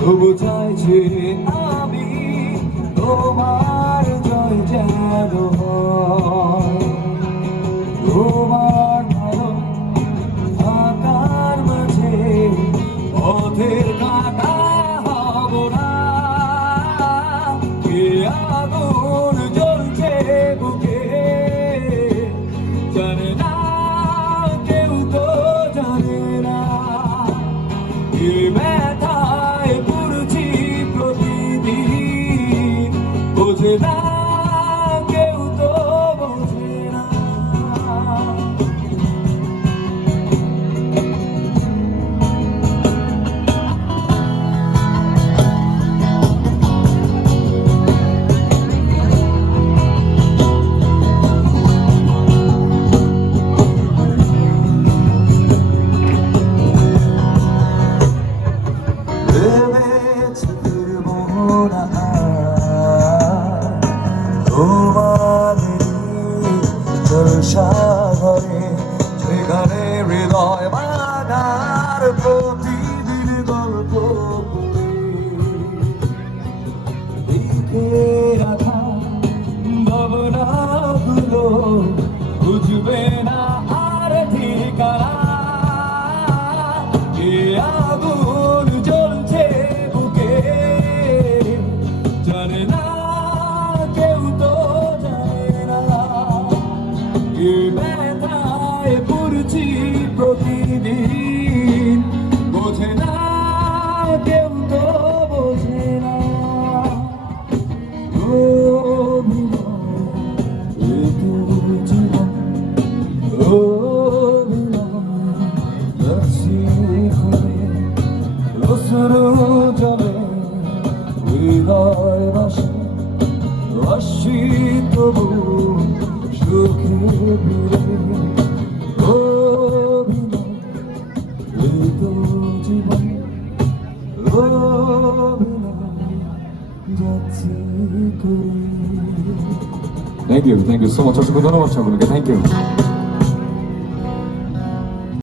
তবু চাইছি আমি তোমার জয় যেন হয়, তোমার ভালো থাকার মাঝে পথের কাটা হব না। কে আগুন জ্বলছে বুকে জানে না, কেউ তো জানে না। কে ব্যথায় পড়ছি প্রতিদিন, বোঝে না, কেউ তো বোঝে না। সাগরে সেখানে হৃদয় বানার প্রতিদিন গল্প লিখে রাখা ভাবনাগুলো বুঝবে না আর ঠিকানা। কে আগুন জ্বলছে বুকে জানে না, কেউ তো জানে না। কে ব্যথায় পড়ছি প্রতিদিন, বোঝে না, কেউ তো বোঝে না। জীবন অশ্রু জলে হৃদয় বাসে বাসি তবু সুখে ফিরে। জীবন যাচ্ছি করে। থ্যাংক ইউ সো মাচ, অসংখ্য ধন্যবাদ সকলকে, থ্যাংক ইউ।